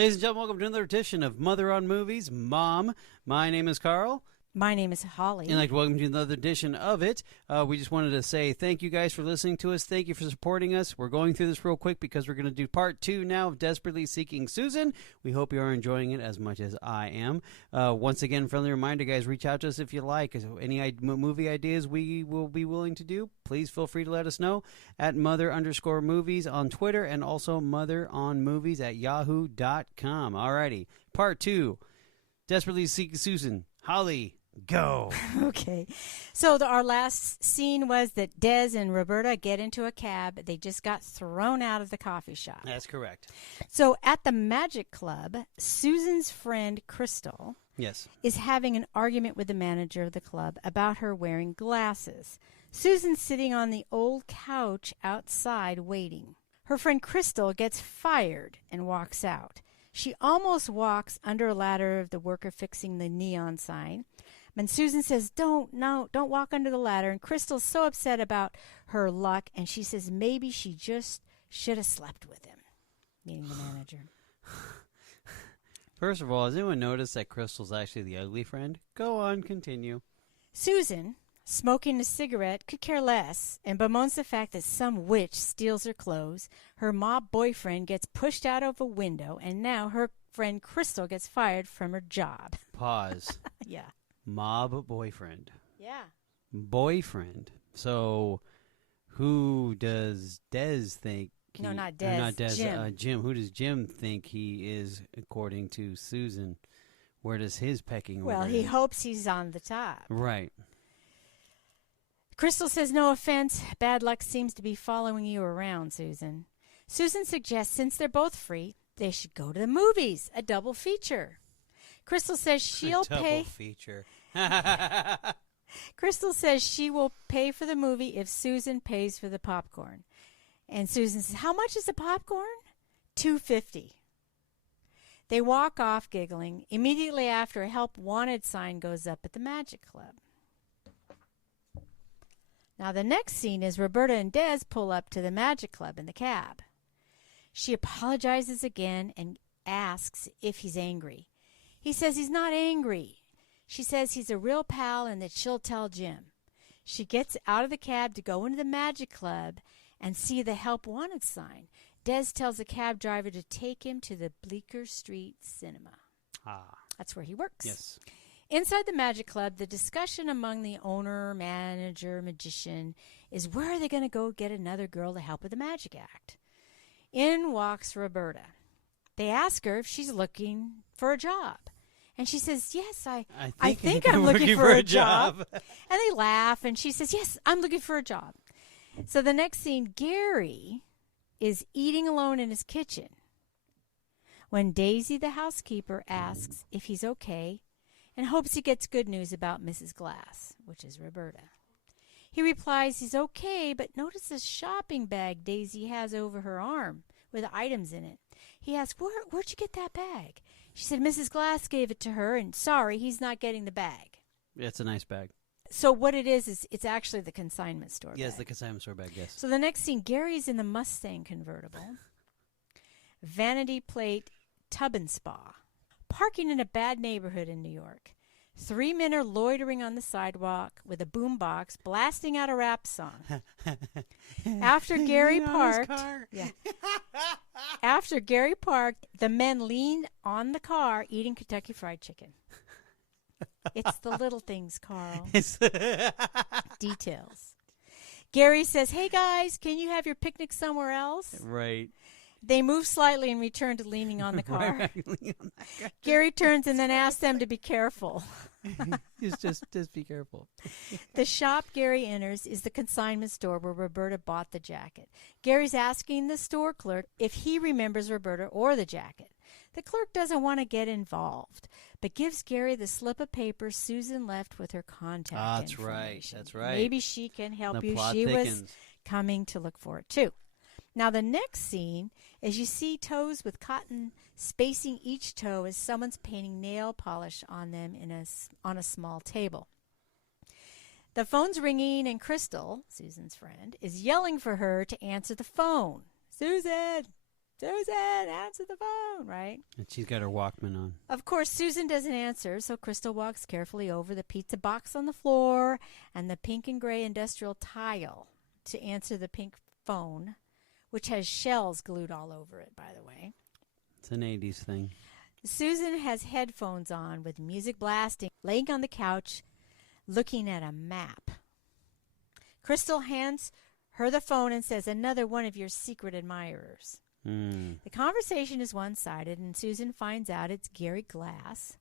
Ladies and gentlemen, welcome to another edition of Mother on Movies. Mom, my name is Carl. My name is Holly. And I'd like to welcome you to another edition of it. We just wanted to say thank you guys for listening to us. Thank you for supporting us. We're going through this real quick because we're going to do part 2 now of Desperately Seeking Susan. We hope you are enjoying it as much as I am. Once again, friendly reminder, guys, reach out to us if you like. Any movie ideas we will be willing to do, please feel free to let us know at mother_movies on Twitter and also motheronmovies@yahoo.com. Alrighty, part 2, Desperately Seeking Susan. Holly, go. Okay. So our last scene was that Dez and Roberta get into a cab. They just got thrown out of the coffee shop. That's correct. So at the Magic Club, Susan's friend Crystal is having an argument with the manager of the club about her wearing glasses. Susan's sitting on the old couch outside waiting. Her friend Crystal gets fired and walks out. She almost walks under a ladder of the worker fixing the neon sign. And Susan says, don't walk under the ladder. And Crystal's so upset about her luck, and she says maybe she just should have slept with him, meaning the manager. First of all, has anyone noticed that Crystal's actually the ugly friend? Go on, continue. Susan, smoking a cigarette, could care less and bemoans the fact that some witch steals her clothes. Her mob boyfriend gets pushed out of a window, and now her friend Crystal gets fired from her job. Pause. Yeah. Mob boyfriend. Yeah. Boyfriend. So, who does Dez think? No, not Dez. Not Dez. Jim. Jim. Who does Jim think he is, according to Susan? Where does his pecking order? Well, he hopes he's on the top. Right. Crystal says, no offense, bad luck seems to be following you around, Susan. Susan suggests since they're both free, they should go to the movies, a double feature. Crystal says she'll pay. Double feature. Crystal says she will pay for the movie if Susan pays for the popcorn. And Susan says, how much is the popcorn? $2.50. They walk off giggling. Immediately after, a help wanted sign goes up at the Magic Club. Now the next scene is Roberta and Dez pull up to the Magic Club in the cab. She apologizes again and asks if he's angry. He says he's not angry. She says he's a real pal and that she'll tell Jim. She gets out of the cab to go into the Magic Club and see the help wanted sign. Dez tells the cab driver to take him to the Bleecker Street Cinema. That's where he works. Yes. Inside the Magic Club, the discussion among the owner, manager, magician is where are they going to go get another girl to help with the magic act. In walks Roberta. They ask her if she's looking for a job. And she says, yes, I think I'm looking for a job. And they laugh, and she says, yes, I'm looking for a job. So the next scene, Gary is eating alone in his kitchen when Daisy, the housekeeper, asks if he's okay and hopes he gets good news about Mrs. Glass, which is Roberta. He replies he's okay, but notices a shopping bag Daisy has over her arm with items in it. He asks, where'd you get that bag? She said Mrs. Glass gave it to her, and sorry, he's not getting the bag. It's a nice bag. So what it is it's actually the consignment store bag. Yes, the consignment store bag, yes. So the next scene, Gary's in the Mustang convertible, vanity plate tub and spa, parking in a bad neighborhood in New York. 3 men are loitering on the sidewalk with a boombox blasting out a rap song. After Gary parked, the men leaned on the car eating Kentucky Fried Chicken. It's the little things, Carl. Details. Gary says, hey, guys, can you have your picnic somewhere else? Right. They move slightly and return to leaning on the car. Gary turns and then asks them to be careful. just be careful. The shop Gary enters is the consignment store where Roberta bought the jacket. Gary's asking the store clerk if he remembers Roberta or the jacket. The clerk doesn't want to get involved, but gives Gary the slip of paper Susan left with her contact information. That's right. Maybe she can help you. Plot She thickens. was coming to look for it, too. Now, the next scene is you see toes with cotton spacing each toe as someone's painting nail polish on them on a small table. The phone's ringing, and Crystal, Susan's friend, is yelling for her to answer the phone. Susan! Susan, answer the phone, right? And she's got her Walkman on. Of course, Susan doesn't answer, so Crystal walks carefully over the pizza box on the floor and the pink and gray industrial tile to answer the pink phone, which has shells glued all over it, by the way. It's an 80s thing. Susan has headphones on with music blasting, laying on the couch, looking at a map. Crystal hands her the phone and says, another one of your secret admirers. The conversation is one-sided, and Susan finds out it's Gary Glass.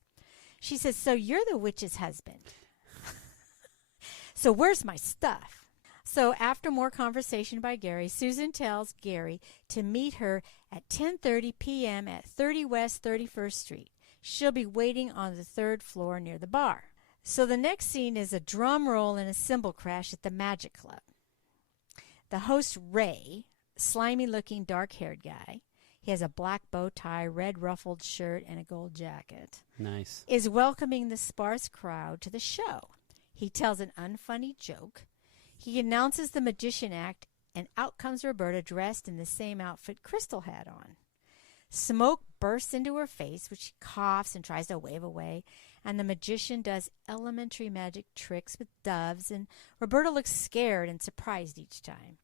She says, so you're the witch's husband. So where's my stuff? So after more conversation by Gary, Susan tells Gary to meet her at 10:30 p.m. at 30 West 31st Street. She'll be waiting on the 3rd floor near the bar. So the next scene is a drum roll and a cymbal crash at the Magic Club. The host, Ray, slimy-looking, dark-haired guy, he has a black bow tie, red ruffled shirt, and a gold jacket. Nice. Is welcoming the sparse crowd to the show. He tells an unfunny joke. He announces the magician act, and out comes Roberta dressed in the same outfit Crystal had on. Smoke bursts into her face, which she coughs and tries to wave away, and the magician does elementary magic tricks with doves, and Roberta looks scared and surprised each time.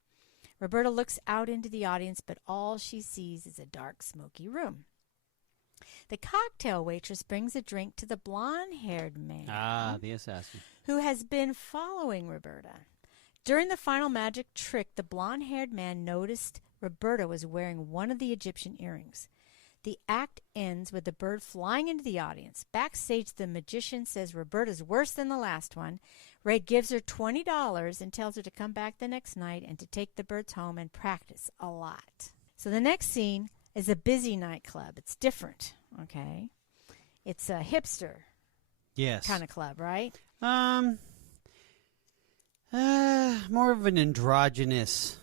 Roberta looks out into the audience, but all she sees is a dark, smoky room. The cocktail waitress brings a drink to the blonde-haired man. The assassin. Who has been following Roberta. During the final magic trick, the blonde-haired man noticed Roberta was wearing one of the Egyptian earrings. The act ends with the bird flying into the audience. Backstage, the magician says Roberta's worse than the last one. Ray gives her $20 and tells her to come back the next night and to take the birds home and practice a lot. So the next scene is a busy nightclub. It's different, okay? It's a hipster kind of club, right? More of an androgynous.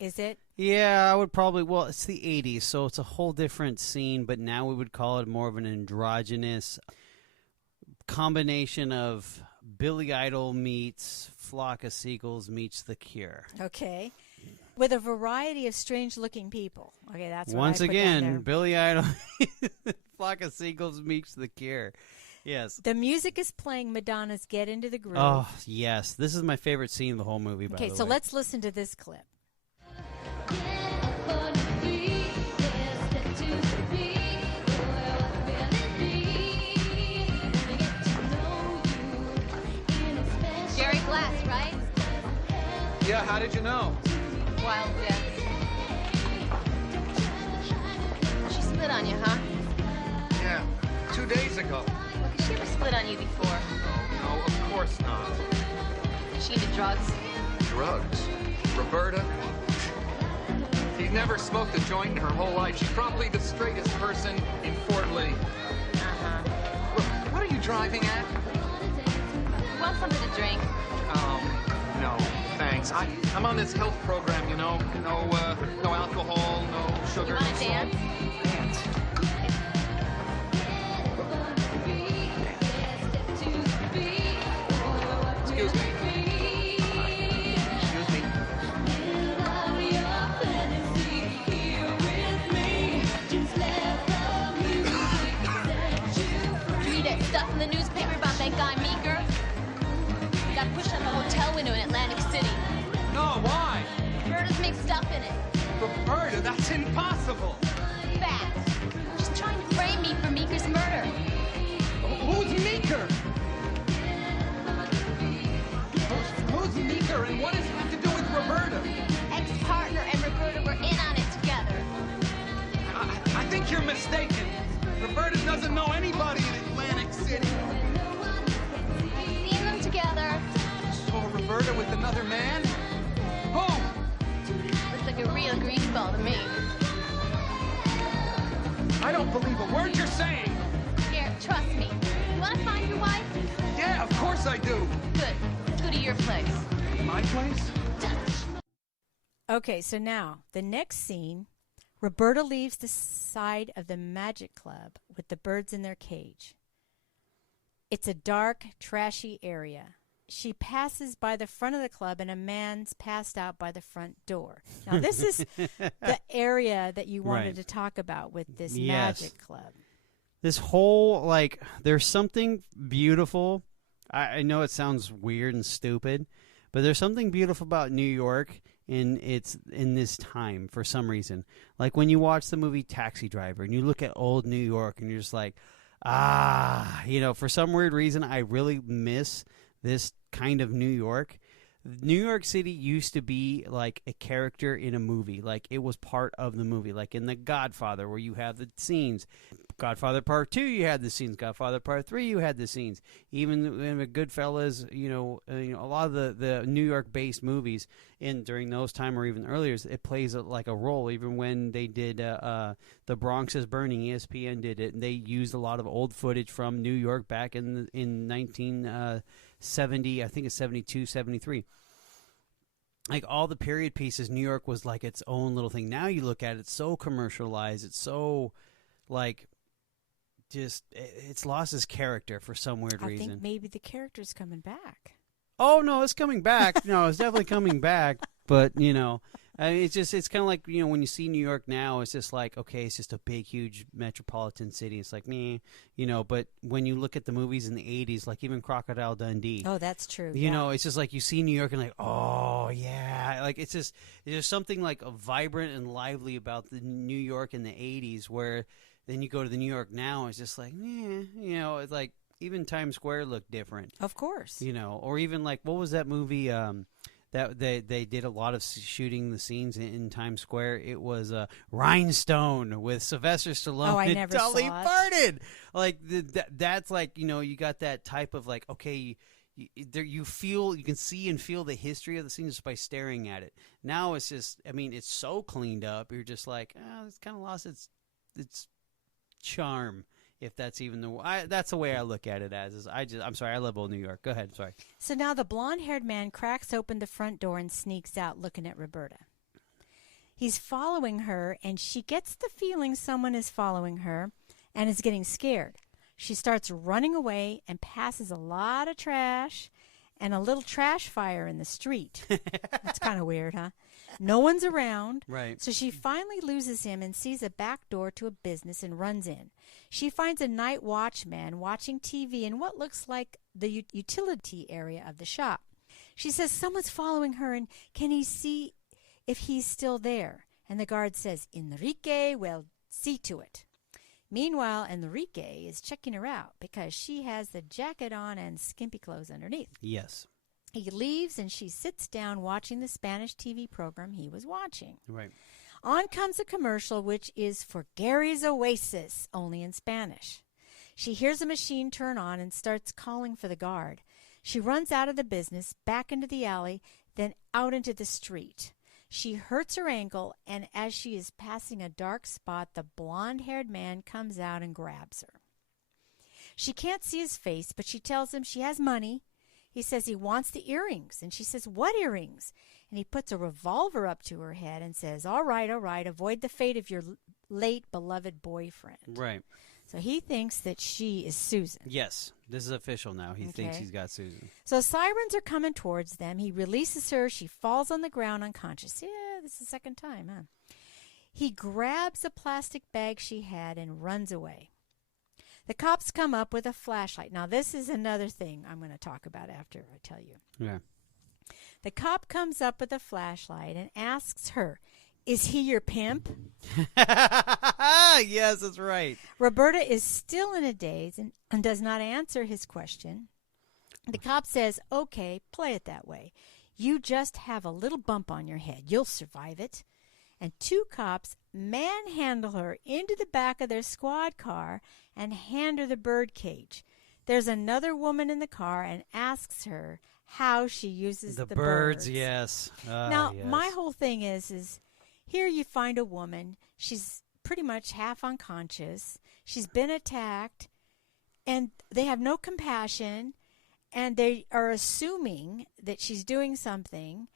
Is it? Yeah, I would probably, well, it's the 80s, so it's a whole different scene, but now we would call it more of an androgynous combination of Billy Idol meets Flock of Seagulls meets The Cure. Okay. With a variety of strange-looking people. Okay, that's what Once I put down again, there. Billy Idol, Flock of Seagulls meets The Cure. Yes. The music is playing Madonna's Get Into the Groove. Oh, yes. This is my favorite scene of the whole movie, by the way. Okay, so let's listen to this clip. Gary Glass, right? Yeah, how did you know? Wild guess. She split on you, huh? Yeah, 2 days ago. Well, could she ever split on you before? No, of course not. She into drugs? Drugs? Roberta? She's never smoked a joint in her whole life. She's probably the straightest person in Fort Lee. Uh-huh. Look, what are you driving at? You want something to drink? No, thanks. I'm on this health program, you know. No alcohol, no sugar. You want to dance? Dance? Excuse me. Excuse me. Read it. Stuff in the newspaper about that guy Meeker. He got pushed out of a hotel window in Atlantic City. No, why? Roberta's mixed up in it. Roberta, that's impossible. Fact. She's trying to frame me for Meeker's murder. Who's Meeker? Who's Meeker, and what does it have to do with Roberta? Ex-partner and Roberta were in on it together. I think you're mistaken. Roberta doesn't know anybody in Atlantic City. Seen them together. So Roberta with another man? Who? Looks like a real greaseball to me. I don't believe a word you're saying. Here, trust me. You want to find your wife? Yeah, of course I do. Good. Let's go to your place. My place? Okay, so now, the next scene, Roberta leaves the side of the Magic Club with the birds in their cage. It's a dark, trashy area. she passes by the front of the club, and a man's passed out by the front door. Now, this is the area that you wanted to talk about with this magic club. This whole, like, there's something beautiful. I know it sounds weird and stupid, but there's something beautiful about New York in this time for some reason. Like when you watch the movie Taxi Driver and you look at old New York and you're just like, for some weird reason, I really miss this kind of New York. New York City used to be like a character in a movie. Like it was part of the movie. Like in The Godfather, where you have the scenes. Godfather Part 2, you had the scenes. Godfather Part 3, you had the scenes. Even in the Goodfellas, a lot of the New York-based movies during those time or even earlier, it plays like a role. Even when they did The Bronx is Burning, ESPN did it, and they used a lot of old footage from New York back in 1970, I think it's 72, 73. Like all the period pieces, New York was like its own little thing. Now you look at it, it's so commercialized. It's so like it's lost its character for some weird reason. I think maybe the character's coming back. Oh no, it's coming back. No, it's definitely coming back. But it's kind of like when you see New York now, it's just like okay, it's just a big, huge metropolitan city. It's like meh, But when you look at the movies in the '80s, like even Crocodile Dundee. Oh, that's true. It's just like you see New York and like oh yeah, like it's just there's something like vibrant and lively about the New York in the '80s where. Then you go to the New York now, it's just like, it's like even Times Square looked different. Of course. Or even like, what was that movie that they did a lot of shooting the scenes in Times Square? It was Rhinestone with Sylvester Stallone and Dolly Parton. Like, that's like, you got that type of like, okay, you can see and feel the history of the scene just by staring at it. Now it's just, it's so cleaned up. You're just like, it's kind of lost its charm, if that's even that's the way I look at it I'm sorry, I love old New York. Go ahead, sorry. So now the blonde-haired man cracks open the front door and sneaks out looking at Roberta. He's following her, and she gets the feeling someone is following her and is getting scared. She starts running away and passes a lot of trash and a little trash fire in the street. That's kind of weird, huh? No one's around. Right. So she finally loses him and sees a back door to a business and runs in. She finds a night watchman watching TV in what looks like the utility area of the shop. She says someone's following her and can he see if he's still there? And the guard says, Enrique will see to it. Meanwhile, Enrique is checking her out because she has the jacket on and skimpy clothes underneath. Yes. He leaves, and she sits down watching the Spanish TV program he was watching. Right. On comes a commercial, which is for Gary's Oasis, only in Spanish. She hears a machine turn on and starts calling for the guard. She runs out of the business, back into the alley, then out into the street. She hurts her ankle, and as she is passing a dark spot, the blonde-haired man comes out and grabs her. She can't see his face, but she tells him she has money. He says he wants the earrings, and she says, what earrings? And he puts a revolver up to her head and says, all right, avoid the fate of your late beloved boyfriend. Right. So he thinks that she is Susan. Yes, this is official now. He thinks he's got Susan. So sirens are coming towards them. He releases her. She falls on the ground unconscious. Yeah, this is the second time, huh? He grabs a plastic bag she had and runs away. The cops come up with a flashlight. Now, this is another thing I'm going to talk about after I tell you. Yeah. The cop comes up with a flashlight and asks her, is he your pimp? Yes, that's right. Roberta is still in a daze and does not answer his question. The cop says, okay, play it that way. You just have a little bump on your head. You'll survive it. And two cops manhandle her into the back of their squad car and hand her the bird cage. There's another woman in the car and asks her how she uses the birds. Yes. Now, yes. my whole thing is here you find a woman. She's pretty much half unconscious. She's been attacked, and they have no compassion, and they are assuming that she's doing something.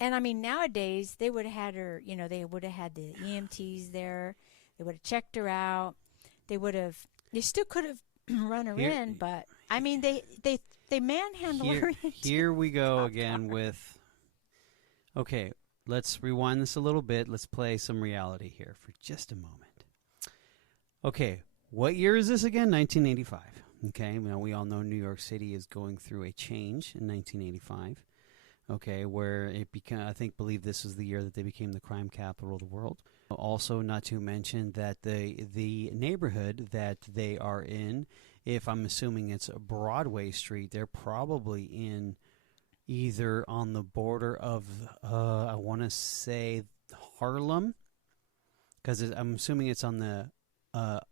And, I mean, nowadays, they would have had her, they would have had the EMTs there. They would have checked her out. They still could have run her in, but... I mean, they manhandle her. Here we go again with. Okay, let's rewind this a little bit. Let's play some reality here for just a moment. Okay, what year is this again? 1985. Okay, now we all know New York City is going through a change in 1985. Okay, where it believe this is the year that they became the crime capital of the world. Also, not to mention that the neighborhood that they are in, if I'm assuming it's Broadway Street, they're probably in either on the border of, I want to say Harlem, because I'm assuming it's on the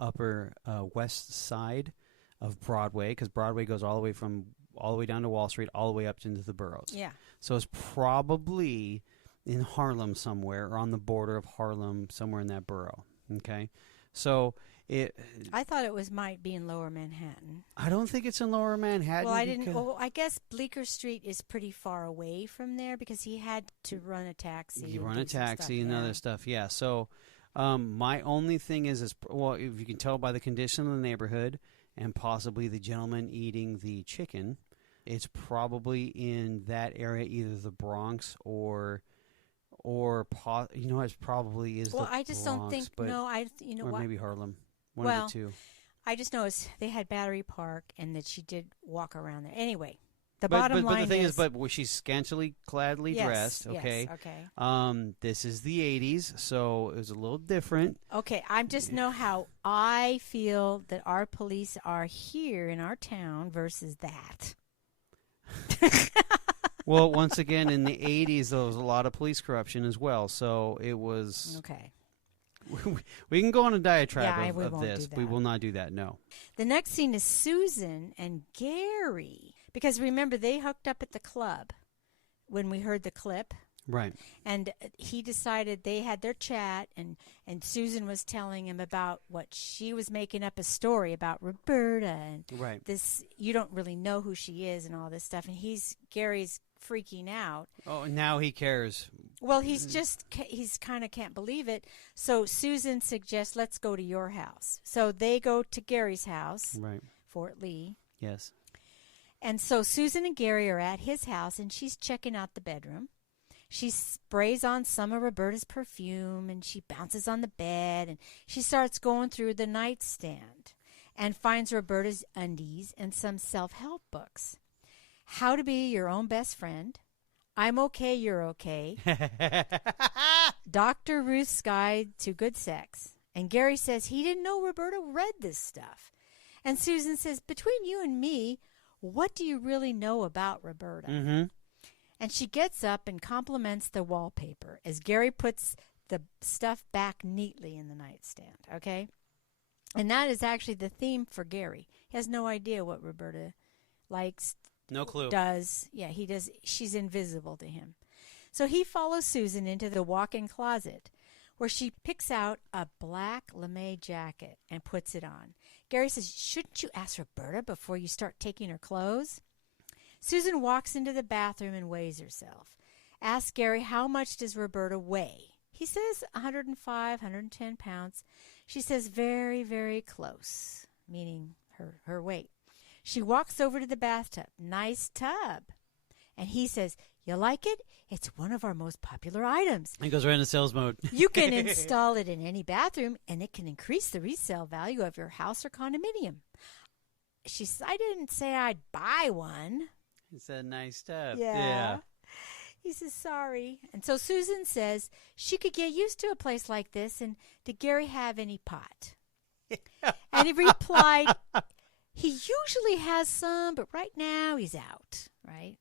upper west side of Broadway, because Broadway goes all the way down to Wall Street, all the way up into the boroughs. Yeah. So it's probably in Harlem somewhere, or on the border of Harlem, somewhere in that borough. Okay, so I thought it might be in Lower Manhattan. I don't think it's in Lower Manhattan. Well, I didn't. Well, I guess Bleecker Street is pretty far away from there because he had to run a taxi. You run a taxi and other stuff. Yeah. So my only thing is well, if you can tell by the condition of the neighborhood and possibly the gentleman eating the chicken, it's probably in that area, either the Bronx or it probably is. Well, the I just Bronx, don't think. or what? maybe Harlem. One of the two. I just know they had Battery Park and that she did walk around there. Anyway, bottom line but the thing is, she's scantily cladly dressed. Okay. Yes, okay. This is the 80s, so it was a little different. Okay, I just know how I feel that our police are here in our town versus that. Well, once again, in the 80s, there was a lot of police corruption as well, so it was... Okay. We can go on a diatribe we of won't this. do We that. will not do that, no. The next scene is Susan and Gary. Because remember, they hooked up at the club when we heard the clip. Right. And he decided they had their chat, and Susan was telling him about what she was making up a story about Roberta. And right. This, you don't really know who she is and all this stuff. And Gary's freaking out. Oh, now he cares. Well, he's kind of can't believe it. So Susan suggests, let's go to your house. So they go to Gary's house. Right. Fort Lee. Yes. And so Susan and Gary are at his house, and she's checking out the bedroom. She sprays on some of Roberta's perfume, and she bounces on the bed, and she starts going through the nightstand and finds Roberta's undies and some self-help books. How to Be Your Own Best Friend, I'm Okay, You're Okay, Dr. Ruth's Guide to Good Sex. And Gary says he didn't know Roberta read this stuff. And Susan says, between you and me, what do you really know about Roberta? Mm-hmm. And she gets up and compliments the wallpaper as Gary puts the stuff back neatly in the nightstand, okay? And that is actually the theme for Gary. He has no idea what Roberta likes. No clue. Does. Yeah, he does. She's invisible to him. So he follows Susan into the walk-in closet where she picks out a black lame jacket and puts it on. Gary says, shouldn't you ask Roberta before you start taking her clothes? Susan walks into the bathroom and weighs herself. Asks Gary, how much does Roberta weigh? He says 105, 110 pounds. She says, very, very close, meaning her weight. She walks over to the bathtub. Nice tub. And he says, you like it? It's one of our most popular items. He goes right into sales mode. You can install it in any bathroom, and it can increase the resale value of your house or condominium. She says, I didn't say I'd buy one. He said, nice tub. Yeah. He says, sorry. And so Susan says she could get used to a place like this, and did Gary have any pot? And he replied, he usually has some, but right now he's out, right?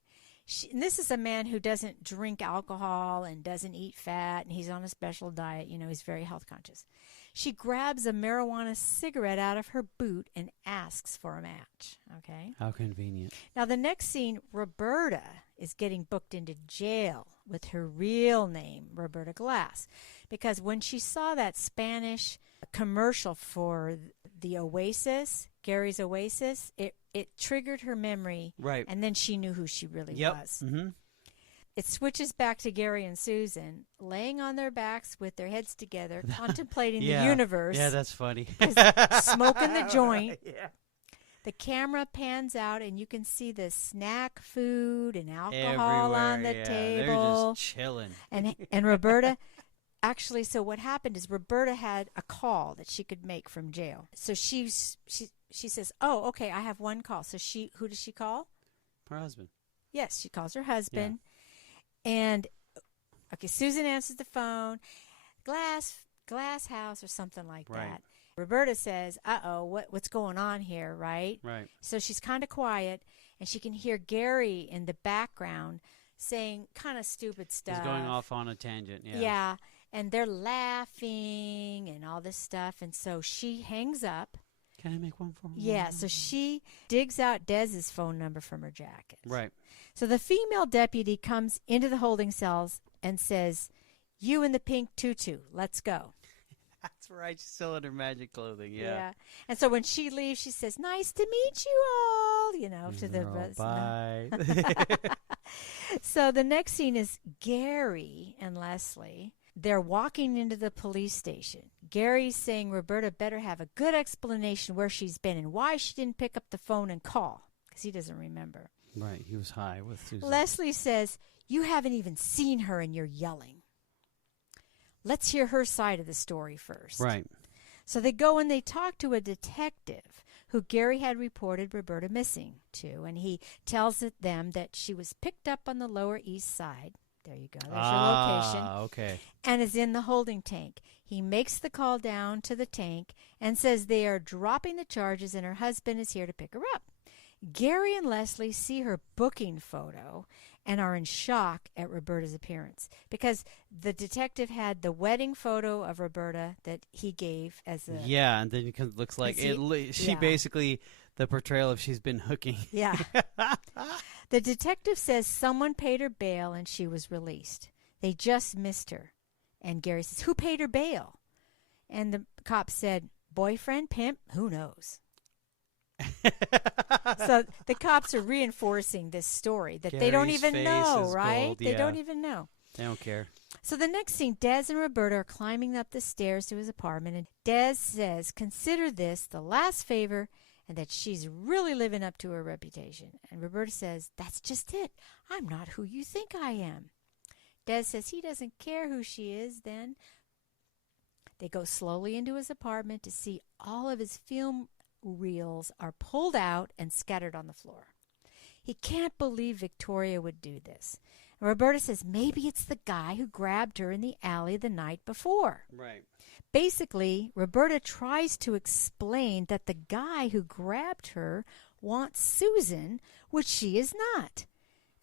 And this is a man who doesn't drink alcohol and doesn't eat fat, and he's on a special diet. You know, he's very health conscious. She grabs a marijuana cigarette out of her boot and asks for a match. Okay. How convenient. Now, the next scene, Roberta is getting booked into jail with her real name, Roberta Glass, because when she saw that Spanish commercial for the Oasis, Gary's Oasis, it triggered her memory. Right. And then she knew who she really was. Mm-hmm. It switches back to Gary and Susan laying on their backs with their heads together, contemplating the universe. Yeah, that's funny. Smoking the joint. Yeah. The camera pans out, and you can see the snack food and alcohol Everywhere, on the yeah. table. They're just chilling. And Roberta, actually, so what happened is Roberta had a call that she could make from jail. So she says, "Oh, okay, I have one call." So who does she call? Her husband. Yes, she calls her husband. Yeah. And okay, Susan answers the phone. Glass house or something like that. Roberta says, "Uh-oh, what's going on here?" Right. So she's kind of quiet, and she can hear Gary in the background saying kind of stupid stuff. He's going off on a tangent. Yeah. Yeah, and they're laughing and all this stuff, and so she hangs up. Can I make one for him? Yeah, so she digs out Dez's phone number from her jacket. Right. So the female deputy comes into the holding cells and says, "You in the pink tutu, let's go." That's right. She's still in her magic clothing. Yeah. And so when she leaves, she says, "Nice to meet you all," to the rest. Bye. So the next scene is Gary and Leslie. They're walking into the police station. Gary's saying Roberta better have a good explanation where she's been and why she didn't pick up the phone and call, because he doesn't remember. Right. He was high with Susan. Leslie says, "You haven't even seen her and you're yelling." Let's hear her side of the story first. Right. So they go and they talk to a detective who Gary had reported Roberta missing to, and he tells them that she was picked up on the Lower East Side. There you go. There's your location. Okay. And is in the holding tank. He makes the call down to the tank and says they are dropping the charges and her husband is here to pick her up. Gary and Leslie see her booking photo and are in shock at Roberta's appearance, because the detective had the wedding photo of Roberta that he gave as a... Yeah, and then it looks like she basically, the portrayal of she's been hooking. Yeah. The detective says someone paid her bail and she was released. They just missed her. And Gary says, "Who paid her bail?" And the cop said, "Boyfriend, pimp, who knows?" So the cops are reinforcing this story that they don't even know, right? Gold, They don't even know. They don't care. So the next scene, Dez and Roberta are climbing up the stairs to his apartment, and Dez says, "Consider this the last favor, and that she's really living up to her reputation." And Roberta says, "That's just it. I'm not who you think I am." Dez says he doesn't care who she is then. They go slowly into his apartment to see all of his film reels are pulled out and scattered on the floor. He can't believe Victoria would do this. And Roberta says maybe it's the guy who grabbed her in the alley the night before. Right. Basically, Roberta tries to explain that the guy who grabbed her wants Susan, which she is not.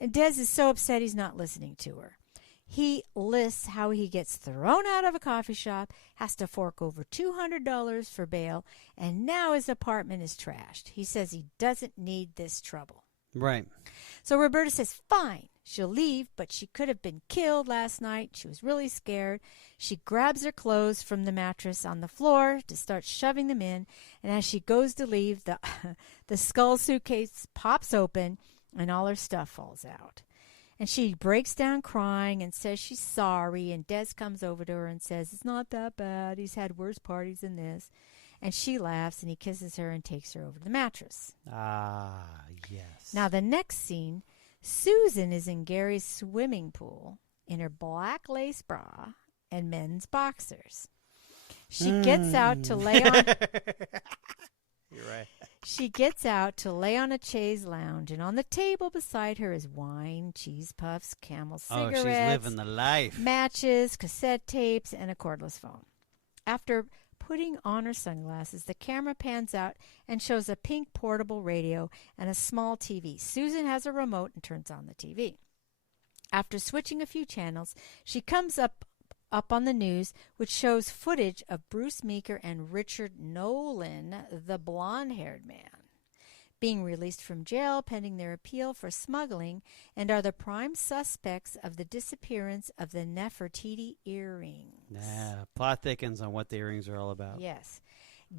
And Dez is so upset he's not listening to her. He lists how he gets thrown out of a coffee shop, has to fork over $200 for bail, and now his apartment is trashed. He says he doesn't need this trouble. Right. So Roberta says, fine, she'll leave, but she could have been killed last night. She was really scared. She grabs her clothes from the mattress on the floor to start shoving them in, and as she goes to leave, the skull suitcase pops open, and all her stuff falls out. And she breaks down crying and says she's sorry, and Dez comes over to her and says, it's not that bad. He's had worse parties than this. And she laughs, and he kisses her and takes her over to the mattress. Ah, yes. Now, the next scene, Susan is in Gary's swimming pool in her black lace bra and men's boxers. She gets out to lay on... You're right. She gets out to lay on a chaise lounge, and on the table beside her is wine, cheese puffs, Camel cigarettes. Oh, she's living the life. Matches, cassette tapes, and a cordless phone. After putting on her sunglasses, the camera pans out and shows a pink portable radio and a small TV. Susan has a remote and turns on the TV. After switching a few channels, she comes up on the news, which shows footage of Bruce Meeker and Richard Nolan, the blonde-haired man, being released from jail pending their appeal for smuggling, and are the prime suspects of the disappearance of the Nefertiti earrings. Yeah, plot thickens on what the earrings are all about. Yes.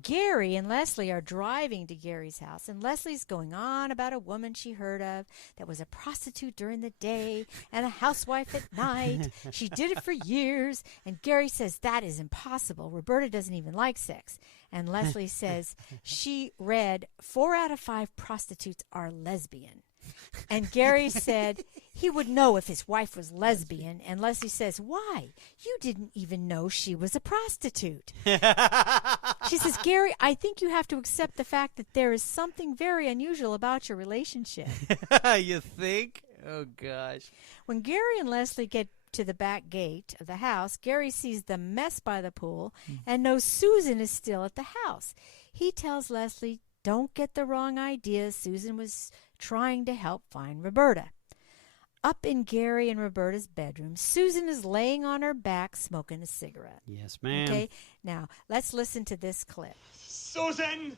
Gary and Leslie are driving to Gary's house, and Leslie's going on about a woman she heard of that was a prostitute during the day and a housewife at night. She did it for years, and Gary says that is impossible. Roberta doesn't even like sex. And Leslie says she read 4 out of 5 prostitutes are lesbian. And Gary said he would know if his wife was lesbian. And Leslie says, why? You didn't even know she was a prostitute. She says, Gary, I think you have to accept the fact that there is something very unusual about your relationship. You think? Oh, gosh. When Gary and Leslie get to the back gate of the house, Gary sees the mess by the pool and knows Susan is still at the house. He tells Leslie, don't get the wrong idea. Susan was trying to help find Roberta. Up in Gary and Roberta's bedroom, Susan is laying on her back smoking a cigarette. Yes, ma'am. Okay, now let's listen to this clip. Susan!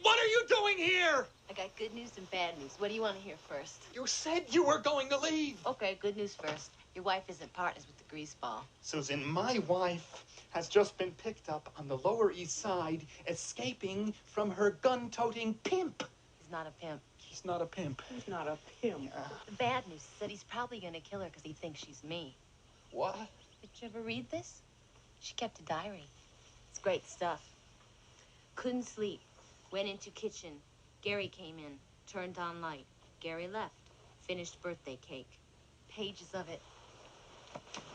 What are you doing here? I got good news and bad news. What do you want to hear first? You said you were going to leave. Okay, good news first. Your wife isn't partners with the greaseball. Susan, my wife has just been picked up on the Lower East Side, escaping from her gun-toting pimp. He's not a pimp. He's not a pimp. He's not a pimp. The bad news is that he's probably going to kill her because he thinks she's me. What? Did you ever read this? She kept a diary. It's great stuff. Couldn't sleep. Went into kitchen. Gary came in. Turned on light. Gary left. Finished birthday cake. Pages of it.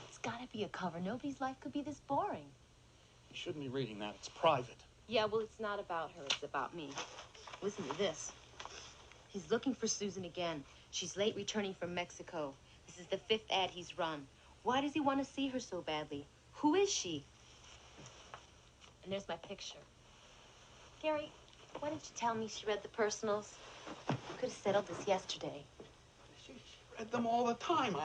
It's got to be a cover. Nobody's life could be this boring. You shouldn't be reading that. It's private. Yeah, well, it's not about her. It's about me. Listen to this. He's looking for Susan again. She's late returning from Mexico. This is the 5th ad he's run. Why does he want to see her so badly? Who is she? And there's my picture. Gary, why didn't you tell me she read the personals? We could have settled this yesterday. She read them all the time.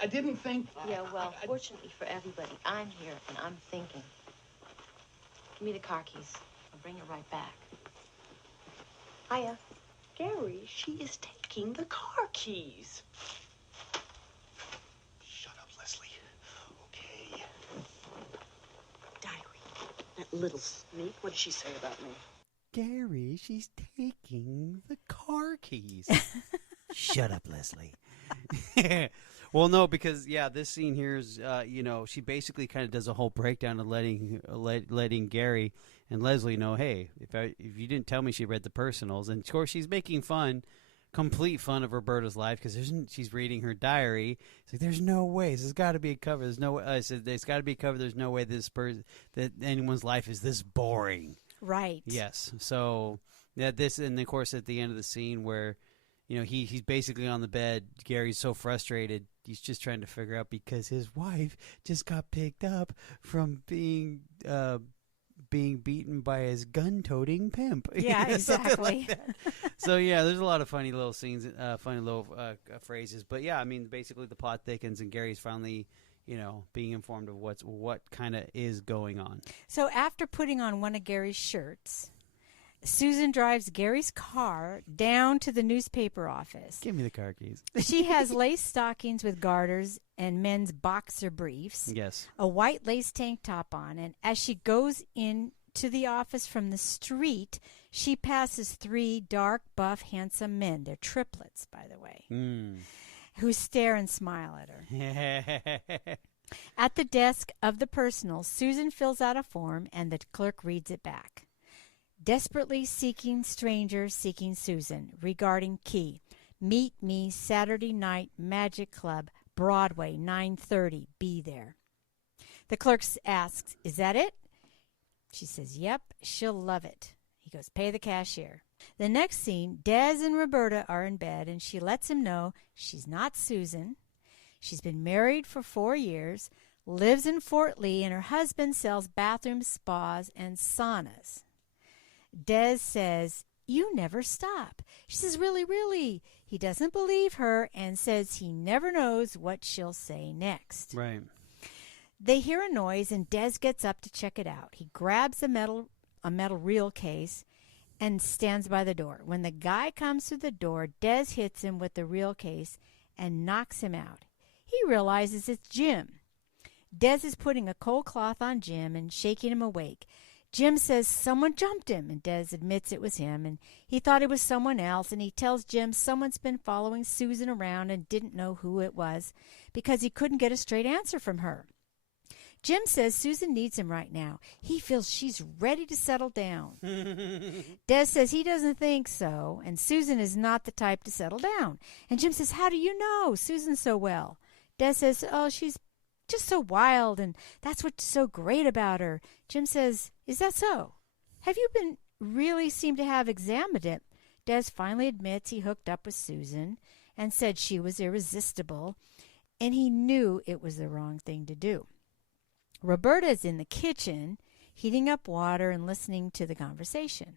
I didn't think... Yeah, well, fortunately for everybody, I'm here and I'm thinking. Give me the car keys. I'll bring her right back. Hiya. Gary, she is taking the car keys. Shut up, Leslie. Okay. Diary. That little sneak. What did she say about me? Gary, she's taking the car keys. Shut up, Leslie. Well, no, because, yeah, this scene here is, she basically kind of does a whole breakdown of letting Gary and Leslie know, hey, if you didn't tell me she read the personals, and of course she's making complete fun of Roberta's life because she's reading her diary. It's like, there's no way. This has got to be a cover. There's no way. I said, there's got to be a cover. There's no way that anyone's life is this boring. Right. Yes. So, and of course at the end of the scene where, he's basically on the bed. Gary's so frustrated. He's just trying to figure out because his wife just got picked up from being beaten by his gun-toting pimp. Yeah, exactly. Like so, yeah, there's a lot of funny little scenes, funny little phrases. But, yeah, I mean, basically the plot thickens and Gary's finally, being informed of what kind of is going on. So after putting on one of Gary's shirts, Susan drives Gary's car down to the newspaper office. Give me the car keys. She has lace stockings with garters and men's boxer briefs. Yes. A white lace tank top on. And as she goes into the office from the street, she passes 3 dark, buff, handsome men. They're triplets, by the way, who stare and smile at her. At the desk of the personal, Susan fills out a form and the clerk reads it back. Desperately seeking stranger, seeking Susan. Regarding key. Meet me Saturday night, Magic Club, Broadway, 9:30. Be there. The clerk asks, is that it? She says, yep, she'll love it. He goes, pay the cashier. The next scene, Dez and Roberta are in bed, and she lets him know she's not Susan. She's been married for 4 years, lives in Fort Lee, and her husband sells bathrooms, spas, and saunas. Dez says, you never stop. She says, really, really? He doesn't believe her and says he never knows what she'll say next. Right. They hear a noise and Dez gets up to check it out. He grabs a metal reel case and stands by the door. When the guy comes through the door, Dez hits him with the reel case and knocks him out. He realizes it's Jim. Dez is putting a cold cloth on Jim and shaking him awake. Jim says someone jumped him, and Dez admits it was him, and he thought it was someone else, and he tells Jim someone's been following Susan around and didn't know who it was because he couldn't get a straight answer from her. Jim says Susan needs him right now. He feels she's ready to settle down. Dez says he doesn't think so, and Susan is not the type to settle down. And Jim says, how do you know Susan so well? Dez says, oh, she's just so wild, and that's what's so great about her. Jim says, is that so? Have you been really seem to have examined it? Dez finally admits he hooked up with Susan and said she was irresistible, and he knew it was the wrong thing to do. Roberta is in the kitchen, heating up water and listening to the conversation.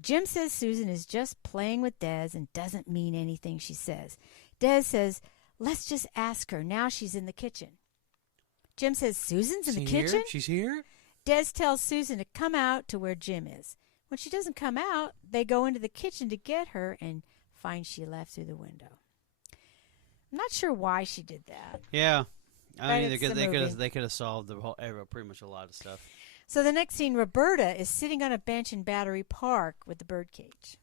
Jim says Susan is just playing with Dez and doesn't mean anything she says. Dez says, let's just ask her. Now she's in the kitchen. Jim says, Susan's in the kitchen? She's here? Dez tells Susan to come out to where Jim is. When she doesn't come out, they go into the kitchen to get her and find she left through the window. I'm not sure why she did that. Yeah. I mean, But they could have solved the whole, pretty much a lot of stuff. So the next scene, Roberta is sitting on a bench in Battery Park with the birdcage.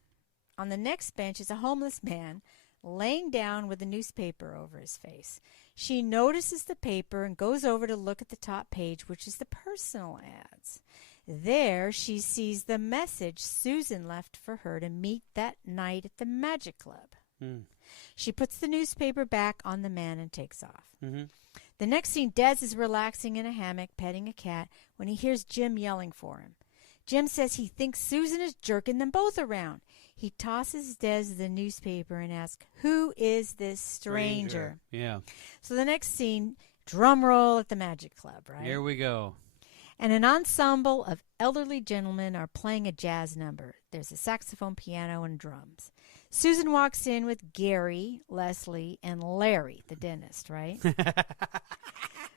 On the next bench is a homeless man laying down with a newspaper over his face. She notices the paper and goes over to look at the top page, which is the personal ads. There she sees the message Susan left for her to meet that night at the Magic Club. She puts the newspaper back on the man and takes off. The next scene, Dez is relaxing in a hammock, petting a cat, when he hears Jim yelling for him. Jim says he thinks Susan is jerking them both around. He tosses Dez the newspaper and asks, who is this stranger? Yeah. So the next scene, drum roll at the Magic Club, right? Here we go. And an ensemble of elderly gentlemen are playing a jazz number. There's a saxophone, piano, and drums. Susan walks in with Gary, Leslie, and Larry, the dentist, right?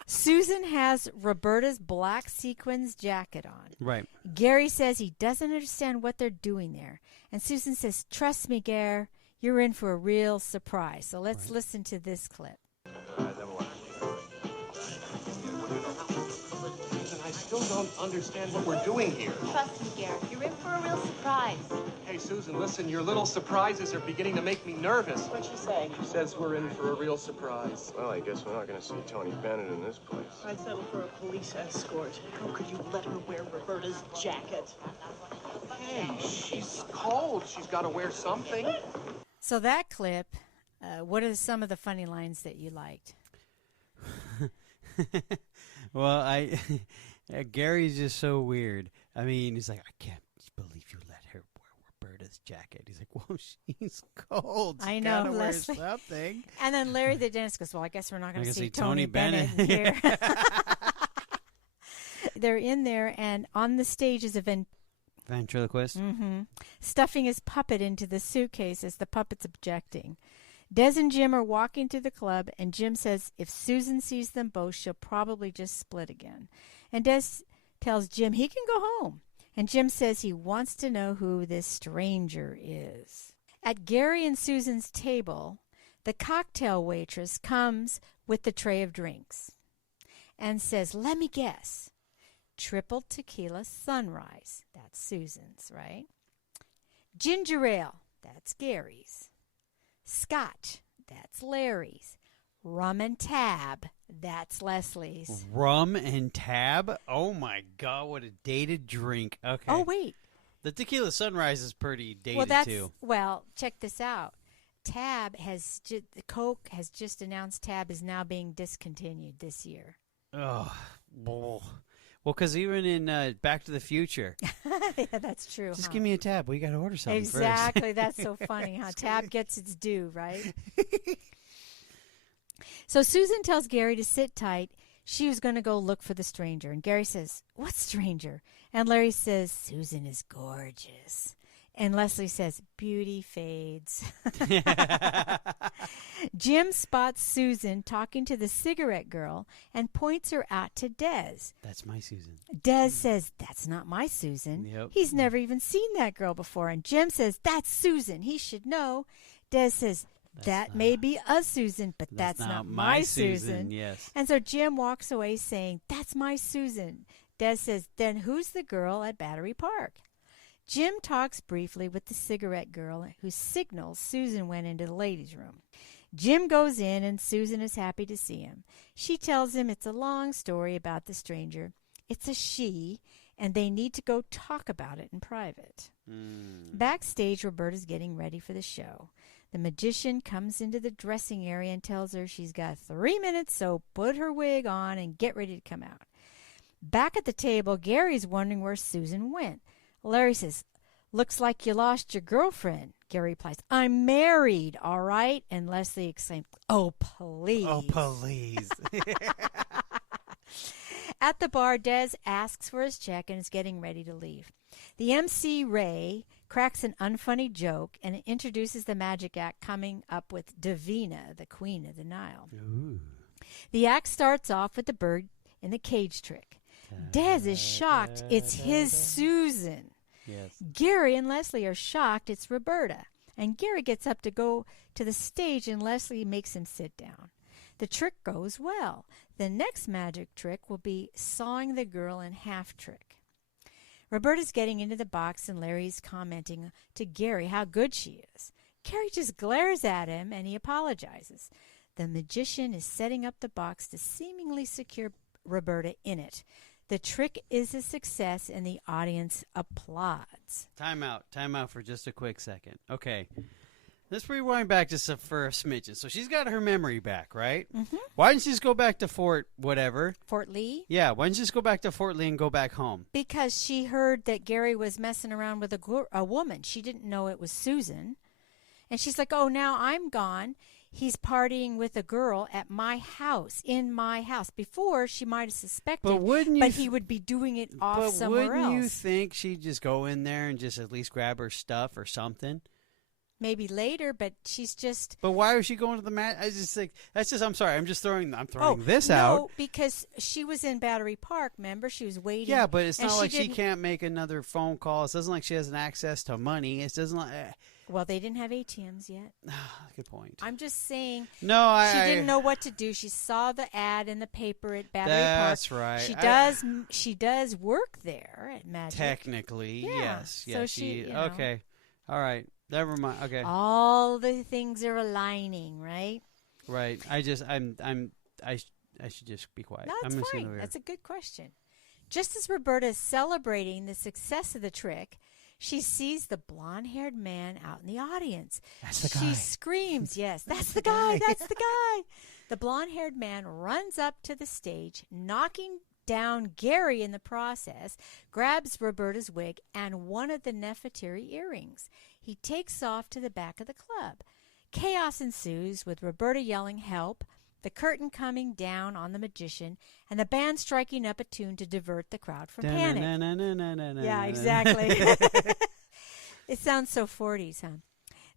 Susan has Roberta's black sequins jacket on. Right. Gary says he doesn't understand what they're doing there. And Susan says, trust me, Gare, you're in for a real surprise. So let's listen to this clip. I still don't understand what we're doing here. Trust me, Garrett. You're in for a real surprise. Hey, Susan, listen, your little surprises are beginning to make me nervous. What'd she say? She says we're in for a real surprise. Well, I guess we're not going to see Tony Bennett in this place. I'd settle for a police escort. How could you let her wear Roberta's jacket? Hey, she's cold. She's got to wear something. So that clip, what are some of the funny lines that you liked? Well, Gary's just so weird. I mean, he's like, I can't believe you let her wear Roberta's jacket. He's like, well, she's cold. I She's know, gotta wear Leslie. something. And then Larry the dentist goes, well, I guess we're not going to see Tony Tony Bennett here. They're in there, and on the stage is a Ventriloquist. stuffing his puppet into the suitcase as the puppet's objecting. Dez and Jim are walking to the club, and Jim says if Susan sees them both, she'll probably just split again. And Dez tells Jim he can go home. And Jim says he wants to know who this stranger is. At Gary and Susan's table, the cocktail waitress comes with the tray of drinks and says, let me guess, triple tequila sunrise. That's Susan's, right? Ginger ale. That's Gary's. Scotch. That's Larry's. Rum and tab. That's Leslie's. Rum and tab? Oh, my God. What a dated drink. Okay. Oh, wait. The tequila sunrise is pretty dated, too. Well, check this out. Tab has Coke has just announced Tab is now being discontinued this year. Oh, well, because even in Back to the Future, Yeah, that's true. just give me a tab. We got to order something Exactly. That's so funny, huh? Tab gets its due, right? So Susan tells Gary to sit tight. She was going to go look for the stranger. And Gary says, what stranger? And Larry says, Susan is gorgeous. And Leslie says, beauty fades. Jim spots Susan talking to the cigarette girl and points her out to Dez. That's my Susan. Dez says, that's not my Susan. Yep. He's never even seen that girl before. And Jim says, that's Susan. He should know. Dez says, that may be a Susan, but that's not my Susan. Yes. And so Jim walks away saying, that's my Susan. Dez says, then who's the girl at Battery Park? Jim talks briefly with the cigarette girl who signals Susan went into the ladies' room. Jim goes in, and Susan is happy to see him. She tells him it's a long story about the stranger. It's a she, and they need to go talk about it in private. Backstage, Roberta's getting ready for the show. The magician comes into the dressing area and tells her she's got 3 minutes, so put her wig on and get ready to come out. Back at the table, Gary's wondering where Susan went. Larry says, "Looks like you lost your girlfriend." Gary replies, "I'm married, all right?" And Leslie exclaims, "Oh, please." Oh, please. At the bar, Dez asks for his check and is getting ready to leave. The MC, Ray, cracks an unfunny joke and introduces the magic act, coming up with Davina, the Queen of the Nile. Ooh. The act starts off with the bird in the cage trick. Dez is shocked it's his Susan. Yes. Gary and Leslie are shocked it's Roberta. And Gary gets up to go to the stage, and Leslie makes him sit down. The trick goes well. The next magic trick will be sawing the girl in half trick. Roberta's getting into the box, and Larry's commenting to Gary how good she is. Gary just glares at him, and he apologizes. The magician is setting up the box to seemingly secure Roberta in it. The trick is a success, and the audience applauds. Time out for just a quick second. Okay. Let's rewind back just for a smidgen. So she's got her memory back, right? Mm-hmm. Why didn't she just go back to Fort whatever? Fort Lee? Yeah, why didn't she just go back to Fort Lee and go back home? Because she heard that Gary was messing around with a woman. She didn't know it was Susan. And she's like, "Oh, now I'm gone. He's partying with a girl at my house, in my house." Before, she might have suspected, but he would be doing it off somewhere else. But wouldn't you think she'd just go in there and just at least grab her stuff or something? Maybe later, but she's just... But why was she going to the mat? I just think that's just... I'm sorry. I'm just throwing this out. No, because she was in Battery Park, remember? She was waiting. Yeah, but it's not like she can't make another phone call. It doesn't like she has an access to money. It doesn't like... Well, they didn't have ATMs yet. Good point. I'm just saying. No, she didn't know what to do. She saw the ad in the paper at Battery Park. That's right. She does work there at Magic. Technically, yeah. yes. So she okay. All right. Never mind. Okay. All the things are aligning, right? Right. I should just be quiet. No, that's fine. That's a good question. Just as Roberta is celebrating the success of the trick, she sees the blonde-haired man out in the audience. That's the guy. She screams, "Yes, that's the guy, that's the guy." The blonde-haired man runs up to the stage, knocking down Gary in the process, grabs Roberta's wig and one of the Nefertiti earrings. He takes off to the back of the club. Chaos ensues, with Roberta yelling help, the curtain coming down on the magician, and the band striking up a tune to divert the crowd from panic. Yeah, exactly. It sounds so 40s, huh?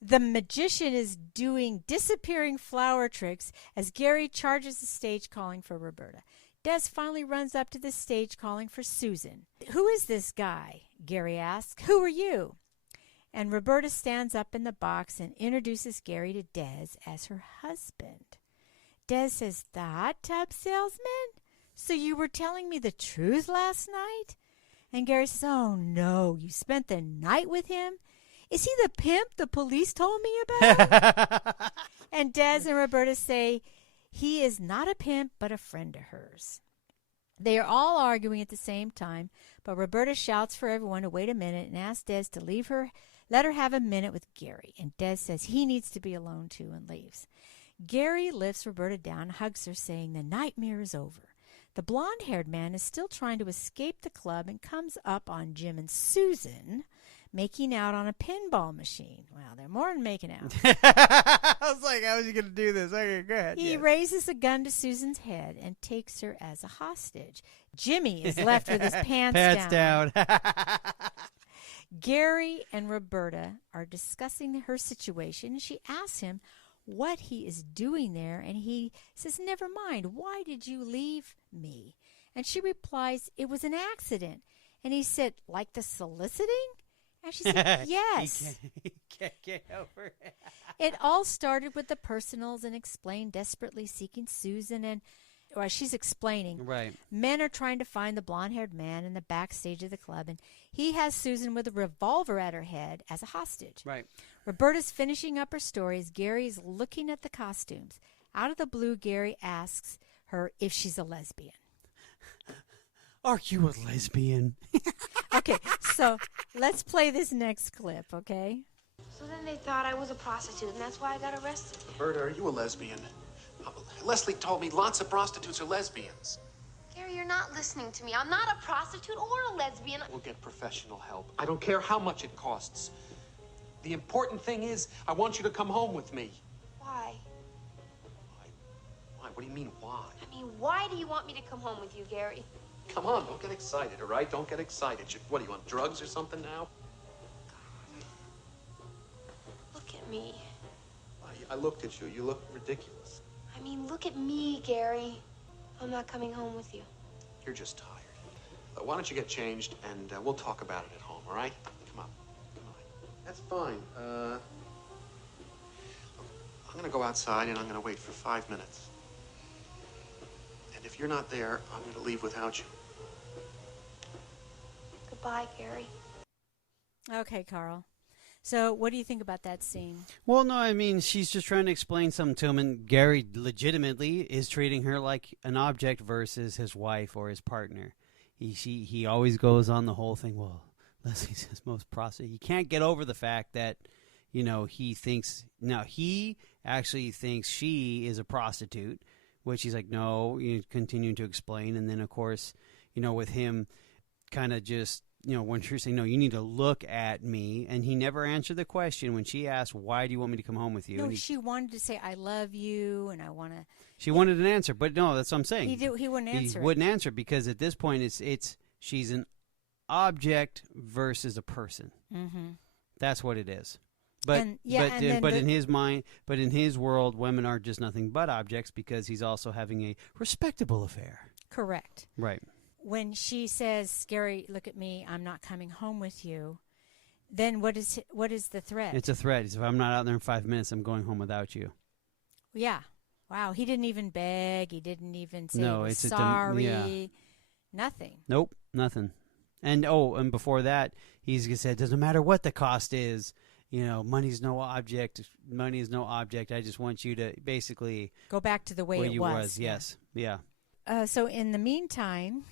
The magician is doing disappearing flower tricks as Gary charges the stage calling for Roberta. Dez finally runs up to the stage calling for Susan. "Who is this guy?" Gary asks. "Who are you?" And Roberta stands up in the box and introduces Gary to Dez as her husband. Dez says, "The hot tub salesman? So you were telling me the truth last night?" And Gary says, "Oh, no, you spent the night with him? Is he the pimp the police told me about?" And Dez and Roberta say, he is not a pimp, but a friend of hers. They are all arguing at the same time, but Roberta shouts for everyone to wait a minute and asks Dez to leave her, let her have a minute with Gary. And Dez says he needs to be alone too and leaves. Gary lifts Roberta down, hugs her, saying the nightmare is over. The blonde-haired man is still trying to escape the club and comes up on Jim and Susan making out on a pinball machine. Wow, they're more than making out. I was like, how is he going to do this? Okay, go ahead. He raises a gun to Susan's head and takes her as a hostage. Jimmy is left with his pants down. Gary and Roberta are discussing her situation, and she asks him what he is doing there, and he says, "Never mind, why did you leave me?" And she replies, "It was an accident." And he said, "Like the soliciting?" And she said, "Yes." He can't get over it. It all started with the personals and explained desperately seeking Susan, and or she's explaining. Right. Men are trying to find the blonde-haired man in the backstage of the club, and he has Susan with a revolver at her head as a hostage. Right. Roberta's finishing up her story as Gary's looking at the costumes. Out of the blue, Gary asks her if she's a lesbian. Are you a lesbian? Okay, so let's play this next clip, okay? So then they thought I was a prostitute, and that's why I got arrested. Roberta, are you a lesbian? Leslie told me lots of prostitutes are lesbians. Gary, you're not listening to me. I'm not a prostitute or a lesbian. We'll get professional help. I don't care how much it costs. The important thing is, I want you to come home with me. Why? Why? What do you mean, why? I mean, why do you want me to come home with you, Gary? Come on, don't get excited, all right? Don't get excited. What, are you on drugs or something now? Look at me. I looked at you. You look ridiculous. I mean, look at me, Gary. I'm not coming home with you. You're just tired. Why don't you get changed, and we'll talk about it at home, all right? Come on. Come on. That's fine. I'm going to go outside, and I'm going to wait for 5 minutes. And if you're not there, I'm going to leave without you. Goodbye, Gary. Okay, Carl. So what do you think about that scene? Well, no, I mean, she's just trying to explain something to him, and Gary legitimately is treating her like an object versus his wife or his partner. He always goes on the whole thing, well, Leslie's his most prostitute. He can't get over the fact that, you know, he actually thinks she is a prostitute, which he's like, no, you continue to explain. And then, of course, you know, with him kind of just, you know, when she's saying, no, you need to look at me. And he never answered the question when she asked, why do you want me to come home with you? No, And she wanted to say, I love you, and I want to. She wanted an answer, but no, that's what I'm saying. He wouldn't answer. He wouldn't answer because at this point, she's an object versus a person. Mm-hmm. That's what it is. But in his mind, but in his world, women are just nothing but objects because he's also having a respectable affair. Correct. Right. When she says, Gary, look at me, I'm not coming home with you, then what is the threat? It's a threat. If I'm not out there in 5 minutes, I'm going home without you. Yeah. Wow. He didn't even beg. He didn't even say No, he was it's sorry. Nothing. Nope, nothing. And before that, he's said, doesn't matter what the cost is. You know, money's no object. Money is no object. I just want you to basically go back to the way it was. Yes. Yeah. So in the meantime,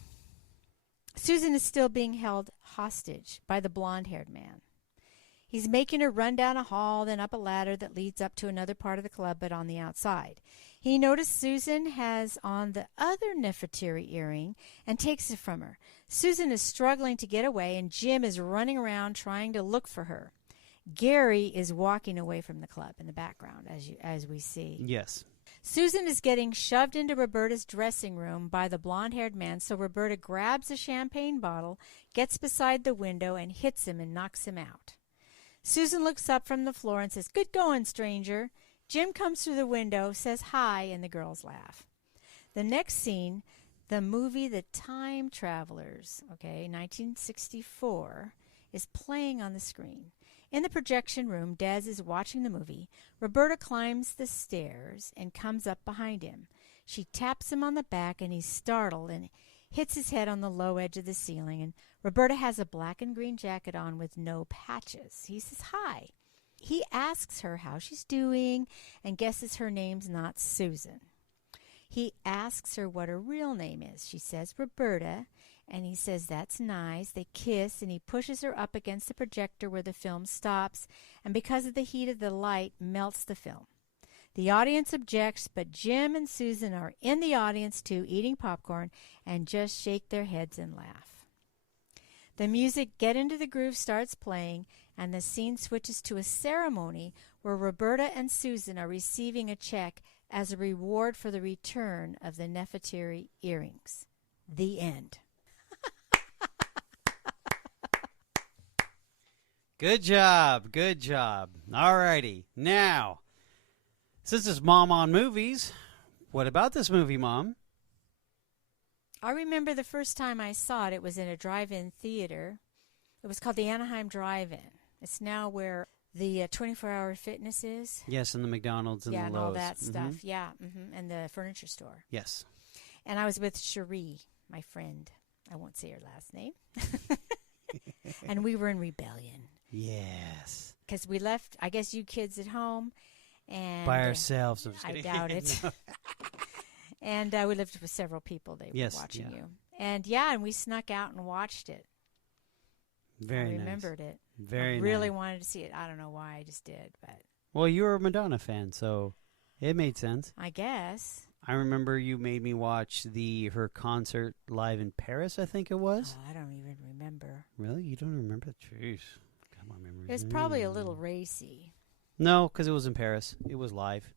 Susan is still being held hostage by the blonde-haired man. He's making her run down a hall, then up a ladder that leads up to another part of the club, but on the outside. He noticed Susan has on the other Nefertiti earring and takes it from her. Susan is struggling to get away, and Jim is running around trying to look for her. Gary is walking away from the club in the background, as we see. Yes. Susan is getting shoved into Roberta's dressing room by the blonde-haired man, so Roberta grabs a champagne bottle, gets beside the window, and hits him and knocks him out. Susan looks up from the floor and says, "Good going, stranger." Jim comes through the window, says hi, and the girls laugh. The next scene, the movie The Time Travelers, 1964, is playing on the screen. In the projection room, Dez is watching the movie. Roberta climbs the stairs and comes up behind him. She taps him on the back, and he's startled and hits his head on the low edge of the ceiling. And Roberta has a black and green jacket on with no patches. He says hi. He asks her how she's doing and guesses her name's not Susan. He asks her what her real name is. She says Roberta, and he says, that's nice. They kiss, and he pushes her up against the projector where the film stops, and because of the heat of the light, melts the film. The audience objects, but Jim and Susan are in the audience too, eating popcorn, and just shake their heads and laugh. The music Get Into the Groove starts playing, and the scene switches to a ceremony where Roberta and Susan are receiving a check as a reward for the return of the Nefertiti earrings. The end. Good job. Good job. All righty. Now, since it's Mom on Movies, what about this movie, Mom? I remember the first time I saw it, it was in a drive-in theater. It was called the Anaheim Drive-In. It's now where the 24-hour fitness is. Yes, and the McDonald's and the Lowe's. And all that stuff. Yeah, and the furniture store. Yes. And I was with Cherie, my friend. I won't say her last name. And we were in rebellion. Yes. Because we left, I guess, you kids at home. And by ourselves. I doubt it. And we lived with several people. They were watching you. And, and we snuck out and watched it. Very nice. I remembered it. Very I really nice. wanted to see it. I don't know why. I just did. But well, you were a Madonna fan, so it made sense. I guess. I remember you made me watch her concert live in Paris, I think it was. Oh, I don't even remember. Really? You don't remember? Jeez. Come on, memories. It was probably a little racy. No, because it was in Paris. It was live.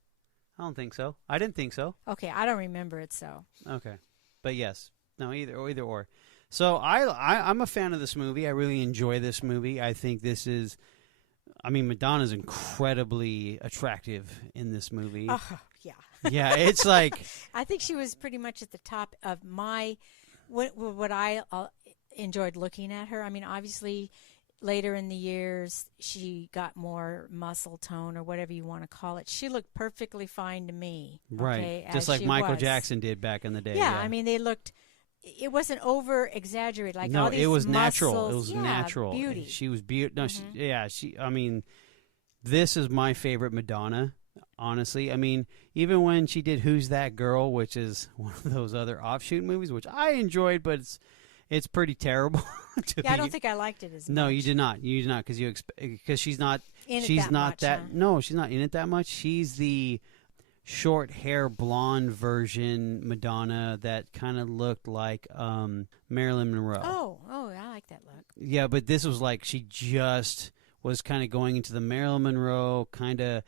I don't think so. I didn't think so. Okay, I don't remember it, so. Okay. But yes. No, either or. So I'm a fan of this movie. I really enjoy this movie. I think this is, Madonna's incredibly attractive in this movie. Oh, yeah. Yeah, it's like... I think she was pretty much at the top of what I enjoyed looking at her. I mean, obviously, later in the years, she got more muscle tone or whatever you want to call it. She looked perfectly fine to me. Right. Okay, just like Michael Jackson did back in the day. Yeah, I mean, they looked... It wasn't over exaggerated. Like no, all these it was muscles, natural. It was natural. Beauty. She was beautiful. No, this is my favorite Madonna. Honestly, even when she did "Who's That Girl," which is one of those other offshoot movies, which I enjoyed, but it's pretty terrible. I don't think I liked it as much. No, you did not. You did not because she's not. In it she's that not much, that. huh? No, she's not in it that much. She's the short hair blonde version Madonna that kind of looked like Marilyn Monroe. Oh, I like that look. Yeah, but this was like she just was kind of going into the Marilyn Monroe kind of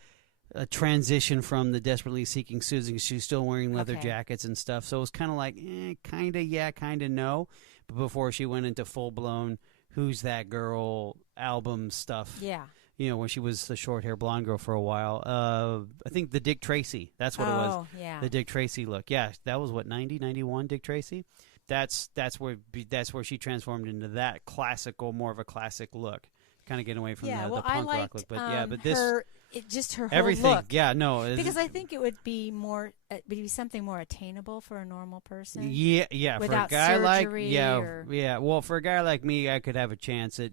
a transition from the Desperately Seeking Susan. She was still wearing leather jackets and stuff, so it was kind of like kind of yeah, kind of no. But before she went into full blown "Who's That Girl" album stuff, yeah. When she was the short hair blonde girl for a while. I think the Dick Tracy. That's what it was. Oh, yeah. The Dick Tracy look. Yeah, that was what 90, 91 Dick Tracy. That's where she transformed into that more of a classic look. Kind of getting away from the punk rock look, but this just her whole everything. look. Yeah, no, because I think it would be something more attainable for a normal person. Yeah. Without for a guy surgery yeah. Well, for a guy like me, I could have a chance at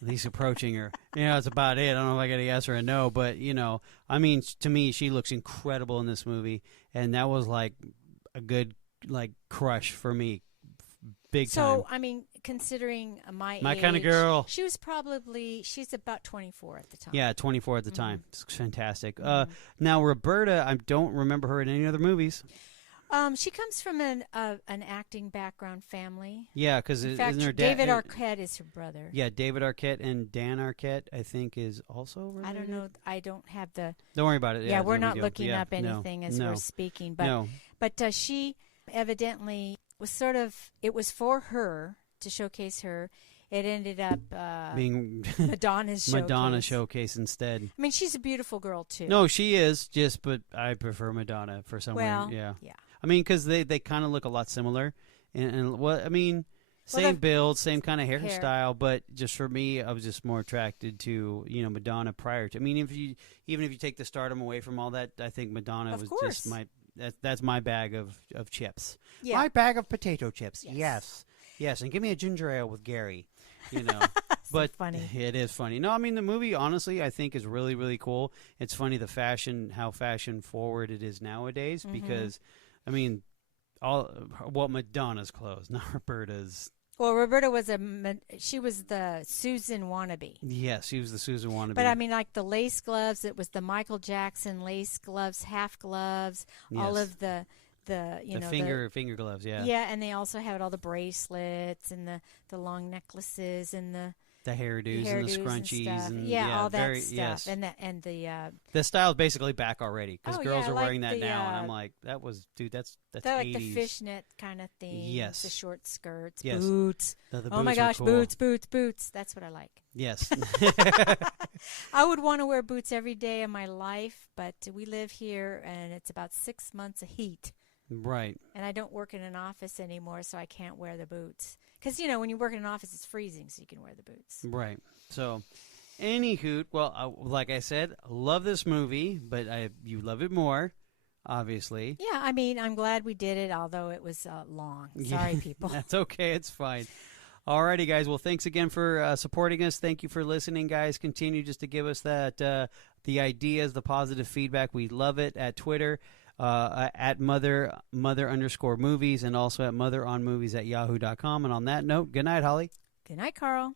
at least approaching her. That's about it. I don't know if I get a yes or a no, but to me, she looks incredible in this movie, and that was like a good crush for me, big time. So considering my My age, kind of girl. she's about 24 at the time. Yeah, 24 at the time. It's fantastic. Now Roberta, I don't remember her in any other movies. She comes from an acting background family. Yeah, because in fact, isn't her David Arquette is her brother. Yeah, David Arquette and Dan Arquette, I think, is also related. I don't know. I don't have the. Don't worry about it. Yeah, we're not looking up anything as we're speaking, but she evidently was sort of. It was for her to showcase her. It ended up being Madonna's showcase. Madonna showcase instead. She's a beautiful girl too. No, she is. But I prefer Madonna for some reason. Yeah. Because they kind of look a lot similar, and same build, same kind of hairstyle, but just for me, I was just more attracted to Madonna prior to. Even if you take the stardom away from all that, I think Madonna was just that's my bag of chips. Yeah. My bag of potato chips. Yes, and give me a ginger ale with Gary. But funny. It is funny. No, the movie, honestly, I think is really, really cool. It's funny how fashion forward it is nowadays because, Madonna's clothes, not Roberta's. Well, Roberta she was the Susan wannabe. Yes, she was the Susan wannabe. But like the lace gloves, it was the Michael Jackson lace gloves, half gloves, all of the finger gloves, yeah, and they also had all the bracelets and the long necklaces and the hairdos and the scrunchies and all that stuff. Yes. And the style's basically back already because girls are wearing that the, now, and I'm like, that's that's 80s. Like the fishnet kind of thing. Yes, the short skirts, yes. boots. The oh my gosh, cool. boots! That's what I like. Yes, I would want to wear boots every day of my life, but we live here and it's about 6 months of heat. Right. And I don't work in an office anymore, so I can't wear the boots. Because, when you work in an office, it's freezing, so you can wear the boots. Right. So, anywho, well, like I said, I love this movie, but you love it more. obviously. Yeah, I mean, I'm glad we did it, although it was long. Sorry, people. That's okay. It's fine. Alrighty, guys. Well, thanks again for supporting us. Thank you for listening, guys. Continue just to give us that the ideas, the positive feedback. We love it at Twitter, at mother_movies, and also at motheronmovies@yahoo.com. And on that note, good night, Holly. Good night, Carl.